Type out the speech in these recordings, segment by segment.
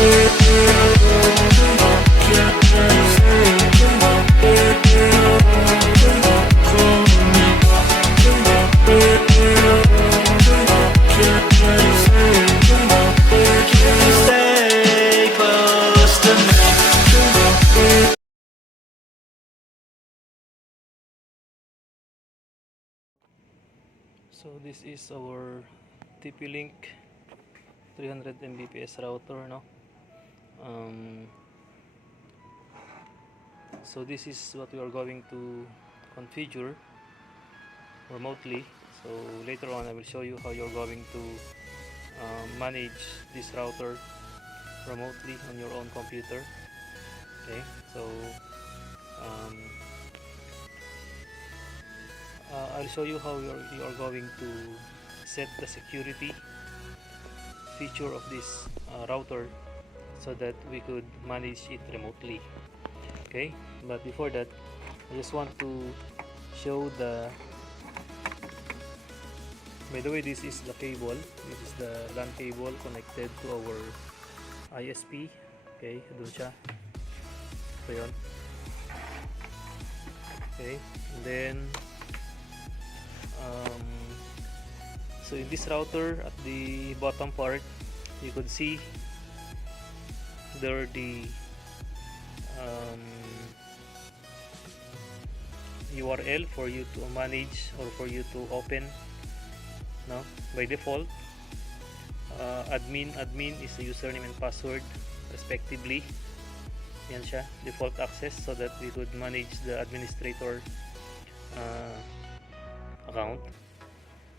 So this is our TP-Link 300 Mbps router, no? So this is what we are going to configure remotely. So later on I will show you how you're going to manage this router remotely on your own computer. Okay, so um, I'll show you how you're going to set the security feature of this router so that we could manage it remotely. Okay, but before that I just want to show the, by the way, this is the cable. This is the LAN cable connected to our ISP. Okay, dun siya. So yun. Okay, and then so in this router, at the bottom part you could see there are the URL for you to manage or for you to open, no? By default, admin is the username and password respectively. Yan siya, default access, so that we could manage the administrator account.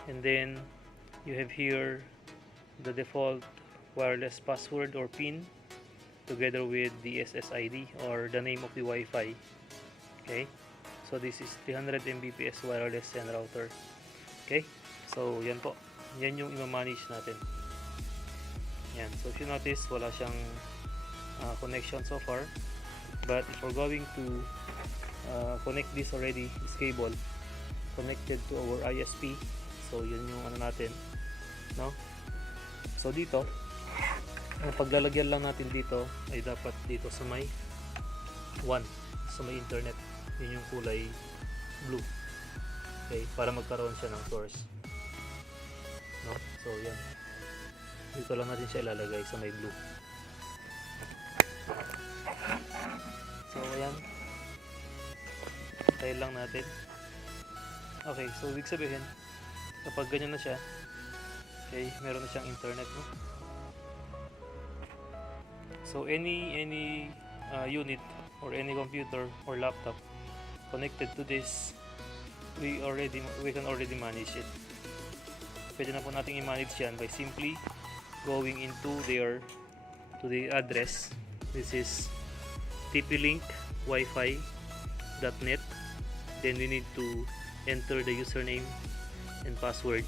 And then you have here the default wireless password or PIN together with the SSID or the name of the Wi-Fi. Okay, so this is 300 Mbps wireless LAN router. Okay, so yan po, yan yung i-manage natin. Yan, so if you notice, wala siyang connection so far, but if we're going to connect this already, this cable connected to our ISP, so yun yung ano natin, no? So dito, ang paglalagyan lang natin dito ay dapat dito sa may 1, sa may internet, yun yung kulay blue. Okay, para magkaroon siya ng source, no? So yan, dito lang natin siya ilalagay sa may blue. So ayan, tayo lang natin. Okay, so ibig sabihin kapag ganyan na siya, okay, meron na siyang internet, no? So any unit or any computer or laptop connected to this, we can already manage it. Pwede na po nating i-manage yan by simply going into to the address. This is TP-Link wifi.net. Then we need to enter the username and password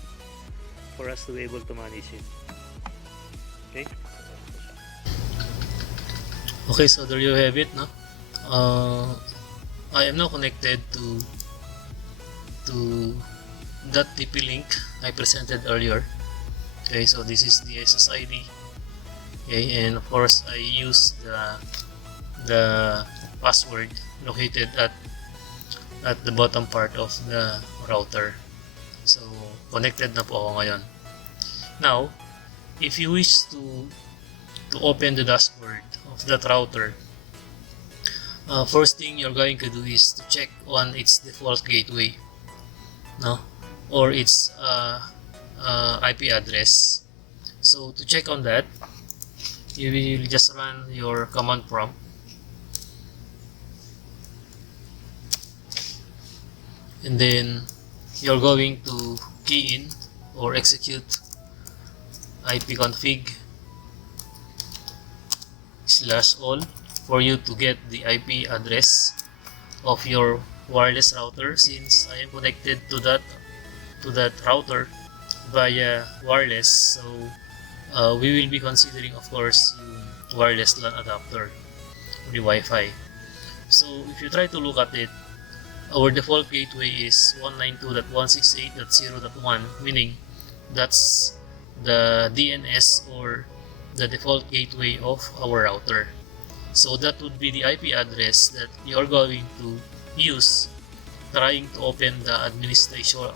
for us to be able to manage it. Okay. Okay, so there you have it, no? I am now connected to that TP-Link I presented earlier. Okay, so this is the SSID. Okay, and of course I use the password located at the bottom part of the router. So connected na po ako ngayon. Now, if you wish to open the dashboard of that router, first thing you're going to do is to check on its default gateway, no, or its IP address. So to check on that, you will just run your command prompt, and then you're going to key in or execute ipconfig /all for you to get the IP address of your wireless router, since I am connected to that router via wireless. So we will be considering, of course, yung wireless LAN adapter, the Wi-Fi. So if you try to look at it, our default gateway is 192.168.0.1, meaning that's the DNS or the default gateway of our router. So that would be the IP address that you are going to use trying to open the administration or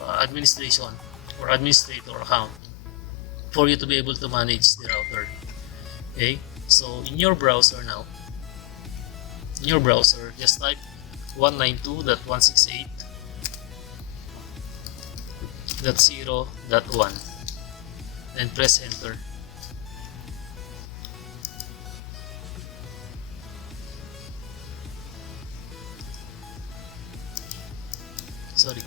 administrator account for you to be able to manage the router. Okay, so in your browser now, just type 192.168.0.1 and press enter. Sorry.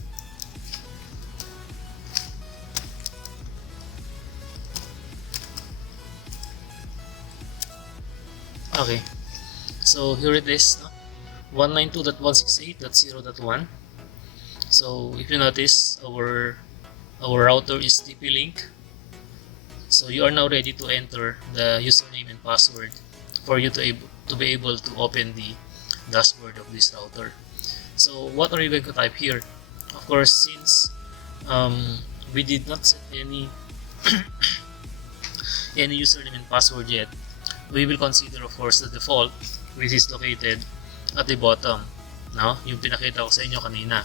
Okay, so here it is, no? 192.168.0.1. So if you notice, our router is TP-Link. So you are now ready to enter the username and password for you to be able to open the dashboard of this router. So what are you going to type here? Of course, since we did not set any any username and password yet, we will consider of course the default, which is located at the bottom. No? Yung pinakita ko sa inyo kanina,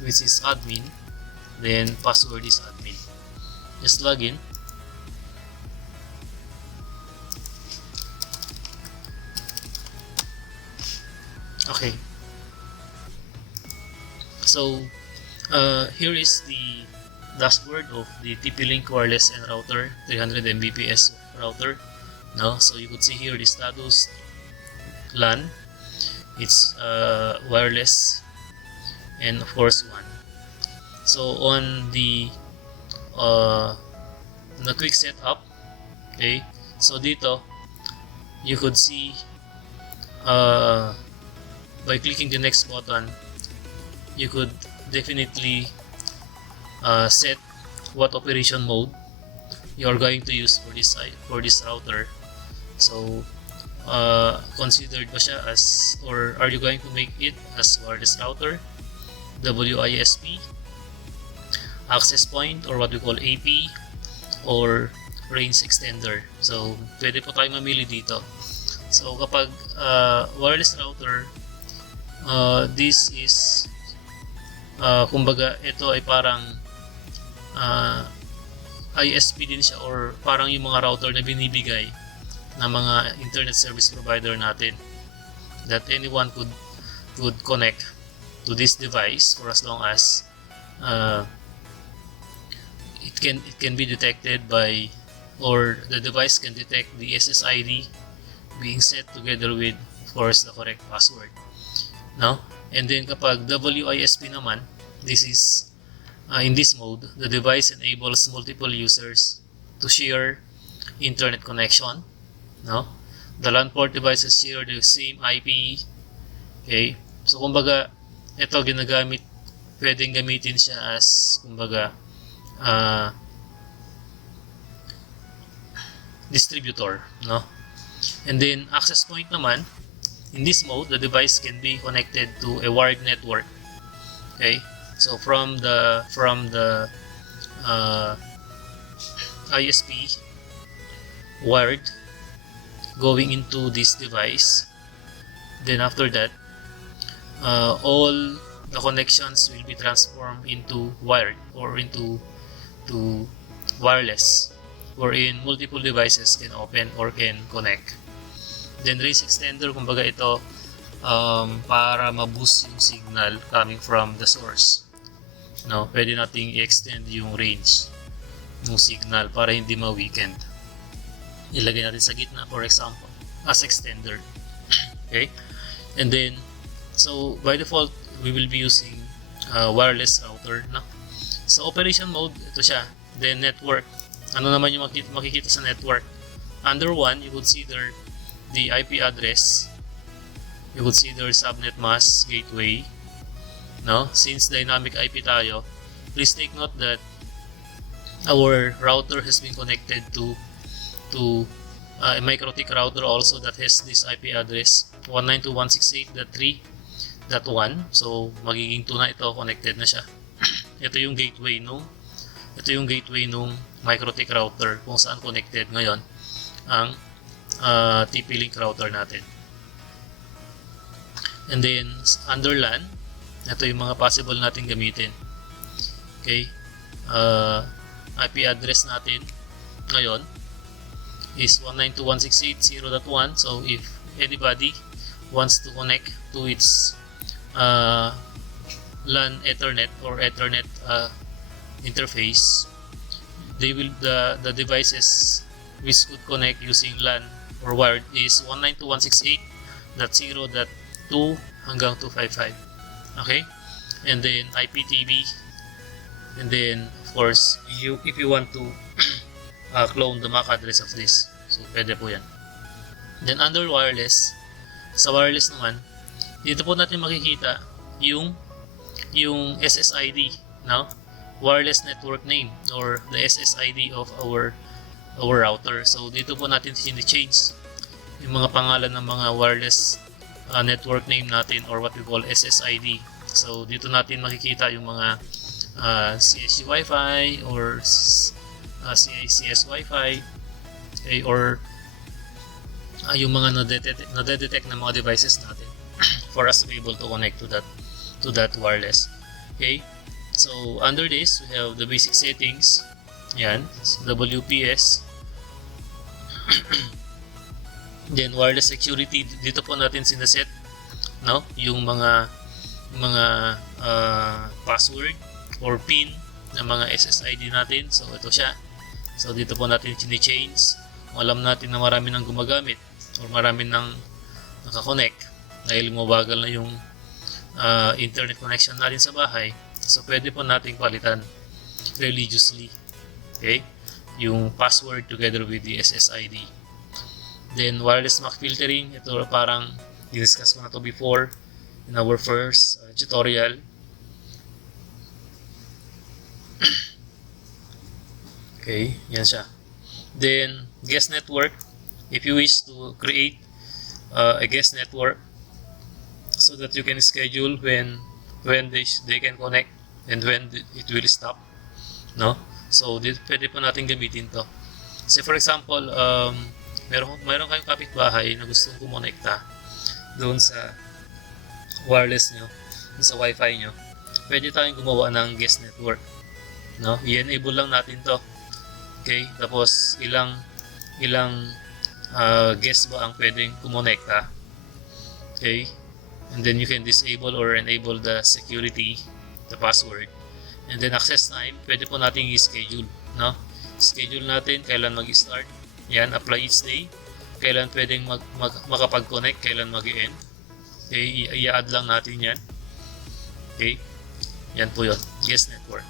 which is admin, then password is admin. Just log in. Okay. So here is the dashboard of the TP-Link wireless and router 300 Mbps router. No, so you could see here the status LAN, it's wireless, and of course WAN. So on the quick setup, okay, so dito you could see by clicking the next button, you could definitely set what operation mode you are going to use for this router. So considered ba siya as, or are you going to make it as wireless router, WISP, access point, or what we call AP, or range extender? So pwede po tayo mamili dito. So kapag wireless router, this is kumbaga ito ay parang ISP din siya, or parang yung mga router na binibigay ng mga internet service provider natin, that anyone could connect to this device for as long as it can be detected by, or the device can detect the SSID being set together with of course the correct password. No? And then kapag WISP naman, this is in this mode, the device enables multiple users to share internet connection. No? The LAN port devices share the same IP. Okay? So kumbaga, ito ginagamit, pwedeng gamitin siya as kumbaga distributor, no? And then access point naman, in this mode, the device can be connected to a wired network. Okay? So from the ISP wired going into this device, then after that all the connections will be transformed into wired or into wireless, wherein multiple devices can open or can connect. Then range extender, kumbaga ito para ma-boost yung signal coming from the source. No, pwede nating i-extend yung range ng signal para hindi ma-weakened. Ilagay natin sa gitna, for example, as extender. Okay? And then, so by default, we will be using wireless router. No? So operation mode, ito siya. Then network. Ano naman yung makikita sa network? Under 1, you consider the IP address. You consider subnet mask gateway. No? Since dynamic IP tayo, please take note that our router has been connected to a MikroTik router also that has this IP address 192.168.3.1. So magiging 2 na ito, connected na siya. Ito yung gateway nung MikroTik router kung saan connected ngayon ang TP-Link router natin. And then under LAN, ito yung mga possible natin gamitin. Okay, IP address natin ngayon is 192.168.0.1. So if anybody wants to connect to its LAN Ethernet or Ethernet interface, the devices which could connect using LAN or wired is 192.168.0.2 hanggang 255. Okay, and then IPTV, and then of course if you want to clone the MAC address of this, so pwede po yan. Then under wireless, sa wireless naman, dito po natin makikita yung SSID, no? Wireless network name or the SSID of our router. So dito po natin change yung mga pangalan ng mga wireless network name natin or what we call SSID. So dito natin makikita yung mga CSG Wi-Fi or CICS Wi-Fi, okay, or yung mga nadedetect na mga devices natin for us to be able to connect to that wireless. Okay, so under this we have the basic settings. Yan, WPS. Then wireless security, dito po natin sinaset, no, yung mga password or pin ng mga SSID natin. So ito siya. So dito po natin chine-change. Kung alam natin na marami nang gumagamit or marami nang nakakonect dahil mabagal na yung internet connection natin sa bahay, so pwede po nating palitan religiously, okay, yung password together with the SSID. Then wireless MAC filtering, ito parang discuss ko na to before in our first tutorial. Okay, yan siya. Then guest network, if you wish to create a guest network so that you can schedule when they can connect and when it will stop, no? So pwede po natin gamitin to. Say for example, meron kayong kapitbahay na gustong kumonekta doon sa wireless nyo, doon sa wifi nyo, pwede tayong gumawa ng guest network, no? I-enable lang natin to. Okay, tapos ilang guest ba ang pwedeng kumonekta. Okay, and then you can disable or enable the security, the password, and then access time, pwede po natin i-schedule, no? Schedule natin kailan mag-start. Yan, apply each day, kailan pwedeng makapag-connect, kailan mag-end. Okay, i-add lang natin yan. Okay, yan po yun, guest network.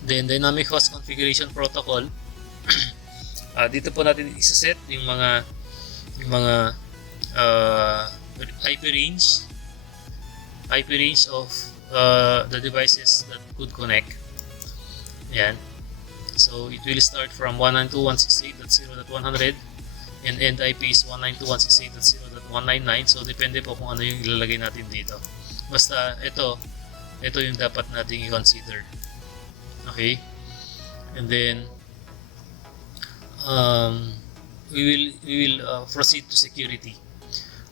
Then dynamic host configuration protocol, dito po natin isa-set yung mga IP range of the devices that could connect. Yan. So it will start from 192.168.0.100 and end IP is 192.168.0.199. So depende po kung ano yung ilalagay natin dito. Basta ito yung dapat nating i-consider. Okay, and then we will proceed to security.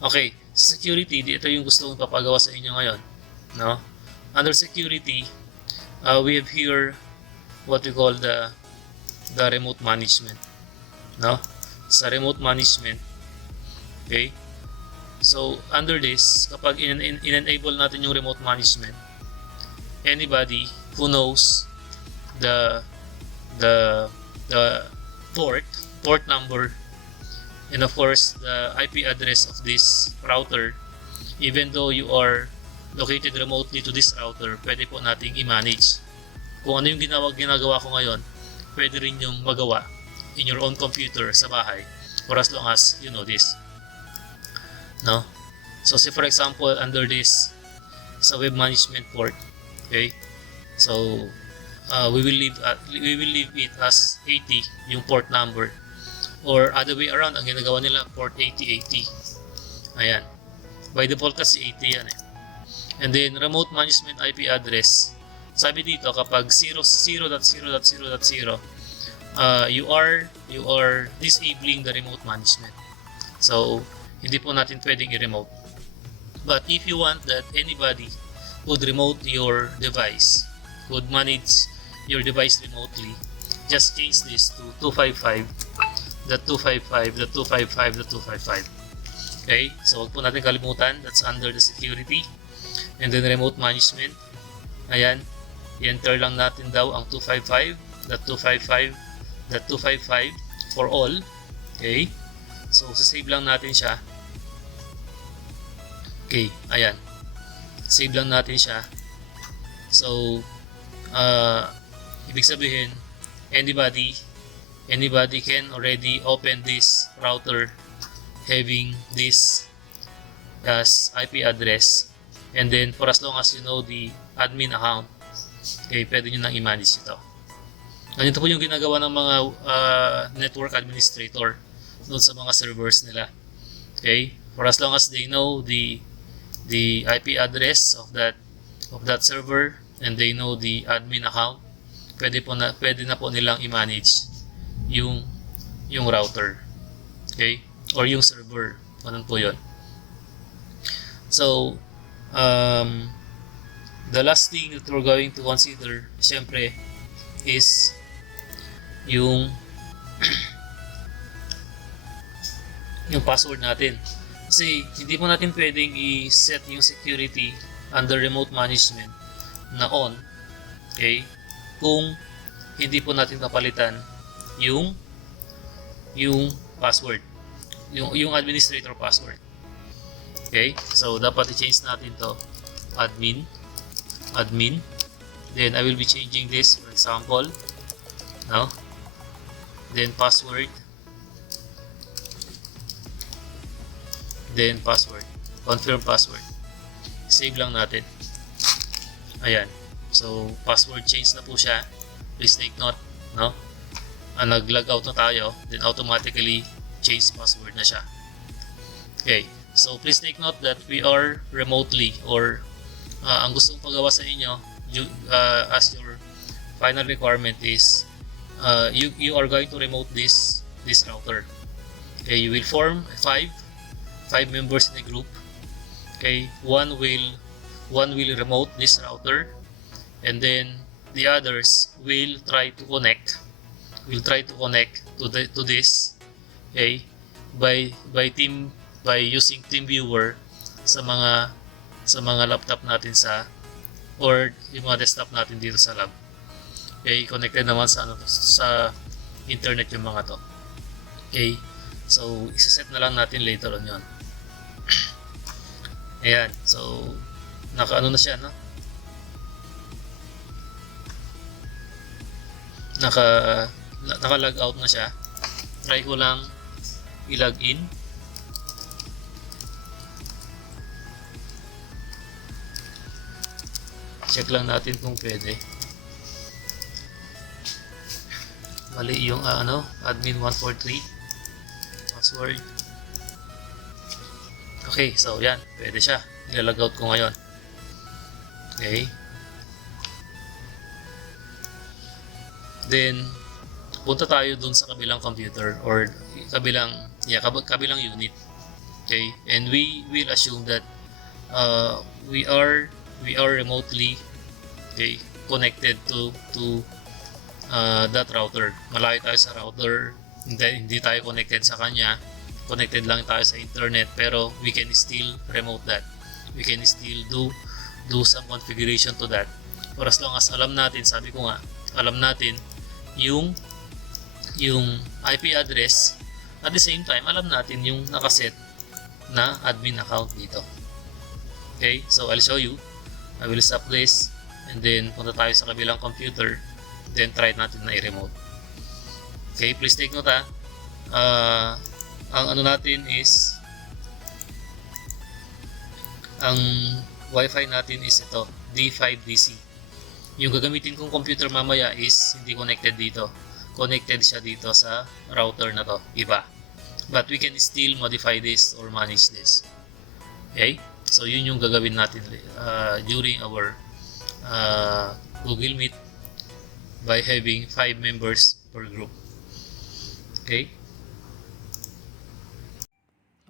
Okay, security, ito yung gusto kong papagawa sa inyo ngayon, no? Under security, we have here what we call the remote management, no? Sa remote management, okay, so under this, kapag in-enable natin yung remote management, anybody who knows the port number and of course the IP address of this router, even though you are located remotely to this router, pwede po nating i-manage. Kung ano yung ginagawa ko ngayon, pwede rin yung magawa in your own computer sa bahay, for as long as you know this, no? So say for example, under this sa web management port, okay, so we will leave it as 80 yung port number, or other way around, ang ginagawa nila port 8080. Ayan, by default kasi 80 yan eh. And then remote management IP address, sabi dito kapag 0.0.0.0.0 you are disabling the remote management. So hindi po natin pwedeng i-remote. But if you want that anybody would remote your device, would manage your device remotely, just change this to 255.255.255.255. Okay, so huwag po natin kalimutan, that's under the security. And then remote management, ayan, i-enter lang natin daw ang 255.255.255 for all. Okay, so save lang natin siya. Okay, ayan, save lang natin siya. So ibig sabihin anybody can already open this router having this as IP address, and then for as long as you know the admin account, okay, pwede nyo nang i-manage ito. Ganito po yung ginagawa ng mga network administrator doon sa mga servers nila. Okay, for as long as they know the IP address of that server and they know the admin account, pwede na po nilang i-manage yung router, okay, or yung server, ganun po yun. So the last thing that we're going to consider, syempre, is yung yung password natin. Kasi hindi po natin pwedeng i-set yung security under remote management na on, okay, kung hindi po natin kapalitan yung password, yung administrator password. Okay, so dapat i-change natin to admin, then I will be changing this, for example, no, then password, then password, confirm password, save lang natin. Ayan, so password change na po siya. Please take note, no, nag-log out na tayo, then automatically change password na siya. Okay, so please take note that we are remotely, or ang gustong pagawa sa inyo as your final requirement is you are going to remote this router. Okay, you will form five members in a group. Okay, one will remote this router, and then the others will try to connect to this, okay, by using TeamViewer sa mga laptop natin or yung mga desktop natin dito sa lab. Okay, connected naman sa internet yung mga to. Okay, so isa-set na lang natin later on yon. Ayan, so naka-ano na siya, no? Naka-log out na siya. Try ko lang i-log in. Check lang natin kung pwede. Mali yung admin 143 password. Okay, so yan, pwede siya. Ilalog out ko ngayon. Okay. Then punta tayo dun sa kabilang computer or kabilang unit. Okay, and we will assume that we are remotely, okay, connected to that router. Malayo tayo sa router, hindi tayo connected sa kanya, connected lang tayo sa internet, pero we can still remote that. We can still do some configuration to that, for as long as alam natin, sabi ko nga, alam natin yung IP address, at the same time alam natin yung nakaset na admin account dito. Okay, so I'll show you. I will stop this, and then punta tayo sa kabilang computer, then try natin na i-remote. Okay, please take note, ang ano natin is, ang Wi-Fi natin is ito, D5DC. Yung gagamitin kong computer mamaya is hindi connected dito. Connected siya dito sa router na to, iba. But we can still modify this or manage this. Okay? So yun yung gagawin natin during our Google Meet by having 5 members per group. Okay.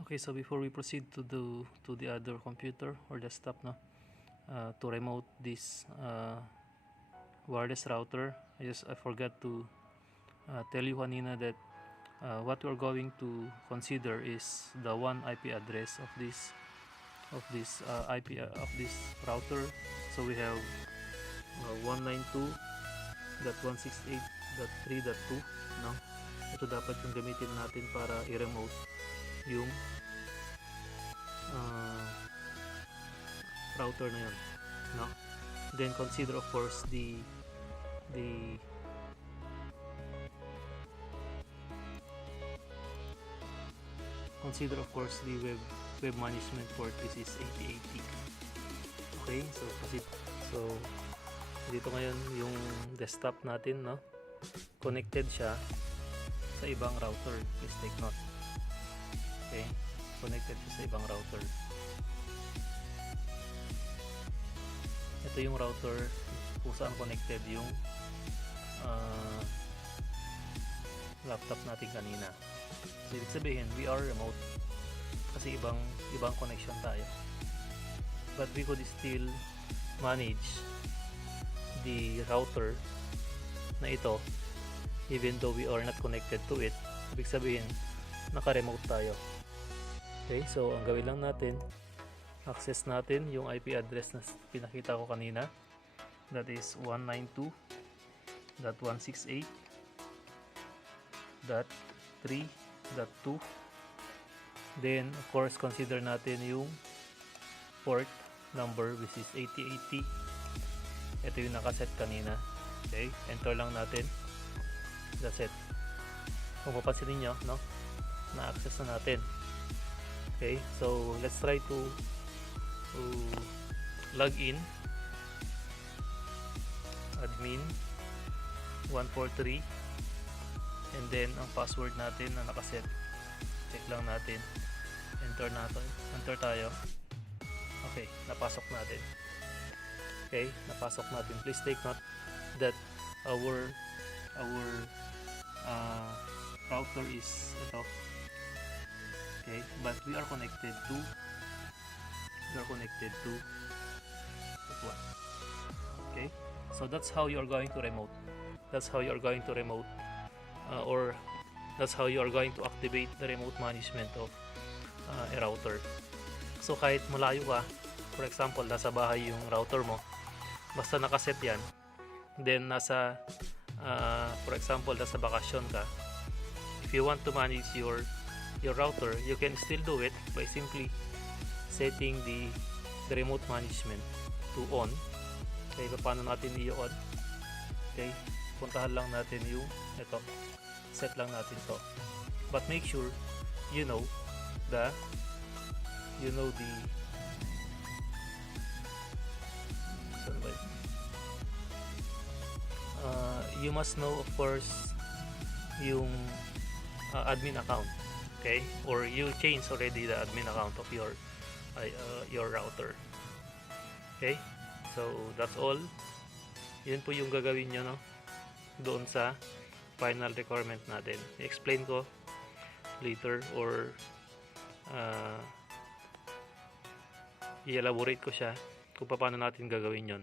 Okay, so before we proceed to the other computer or desktop, no, to remote this wireless router, I forgot to tell you kanina that what we're going to consider is the one IP address of this IP of this router. So we have 192.168.3.2, no? Ito dapat yung gamitin natin para i-remote yung router na yun, no? Then consider of course the web management port. This is 8080. Okay, so dito ngayon yung desktop natin, no? Connected siya sa ibang router. Please take note. Okay, connected siya sa ibang router. Ito yung router kung saan connected yung laptop natin kanina. So ibig sabihin we are remote kasi ibang connection tayo, but we could still manage the router na ito even though we are not connected to it. Ibig sabihin naka-remote tayo. Okay, so ang gawin lang natin, access natin yung IP address na pinakita ko kanina, that is 192.168.3.2. then of course consider natin yung port number which is 8080. Ito yung nakaset kanina. Okay, enter lang natin, that's it. Kung mapapansin niyo, no, na-access na natin. Okay, so let's try to log in, admin 143, and then ang password natin na nakaset, check lang natin, enter tayo. Okay, napasok natin. Okay, napasok natin. Please take note that our router is ito. Okay, but we are connected to this one. Okay, so that's how you are going to remote. Or that's how you are going to activate the remote management of a router. So kahit malayo ka, for example nasa bahay yung router mo, basta nakaset yan, then nasa for example nasa bakasyon ka, if you want to manage your router, you can still do it by simply setting the remote management to on. Okay, paano natin i-on? Okay, puntahan lang natin yung ito, set lang natin to, but make sure you know the you must know of course yung admin account. Okay, or you change already the admin account of your router. Okay, so that's all. Yun po yung gagawin nyo, no, doon sa final requirement natin. I-explain ko later, or i-elaborate ko siya kung paano natin gagawin yon.